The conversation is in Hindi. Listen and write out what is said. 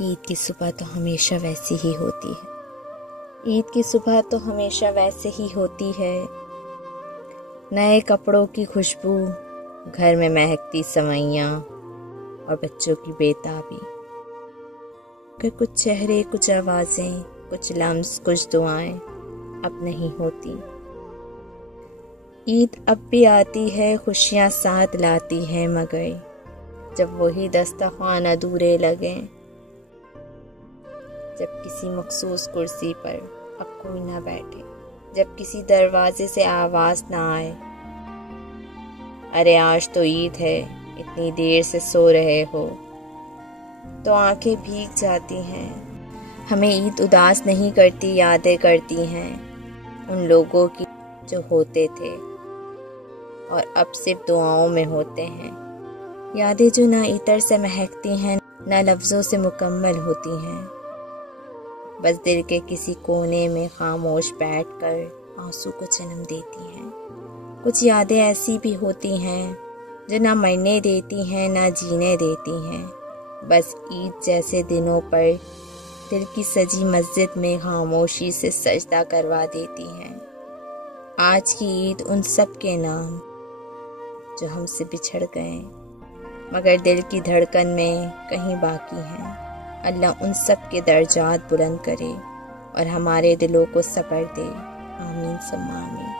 ईद की सुबह तो हमेशा वैसी ही होती है। ईद की सुबह तो हमेशा वैसे ही होती है। नए कपड़ों की खुशबू, घर में महकती सवैयाँ और बच्चों की बेताबी। फिर कुछ चेहरे, कुछ आवाज़ें, कुछ लम्स, कुछ दुआएं अब नहीं होती। ईद अब भी आती है, खुशियाँ साथ लाती है, मगर जब वही दस्तरख्वान अधूरे लगें, जब किसी मखसूस कुर्सी पर अब कोई ना बैठे, जब किसी दरवाजे से आवाज़ ना आए, अरे आज तो ईद है, इतनी देर से सो रहे हो, तो आंखें भीग जाती हैं। हमें ईद उदास नहीं करती, यादें करती हैं उन लोगों की जो होते थे और अब सिर्फ दुआओं में होते हैं। यादें जो ना इतर से महकती हैं, ना लफ्ज़ों से मुकम्मल होती हैं, बस दिल के किसी कोने में खामोश बैठकर आंसू को जन्म देती हैं। कुछ यादें ऐसी भी होती हैं जो ना मरने देती हैं, ना जीने देती हैं, बस ईद जैसे दिनों पर दिल की सजी मस्जिद में खामोशी से सजदा करवा देती हैं। आज की ईद उन सब के नाम जो हमसे बिछड़ गए मगर दिल की धड़कन में कहीं बाकी हैं। अल्लाह उन सब के दर्जात बुलंद करे और हमारे दिलों को सब्र दे। आमीन सुम्मा आमीन।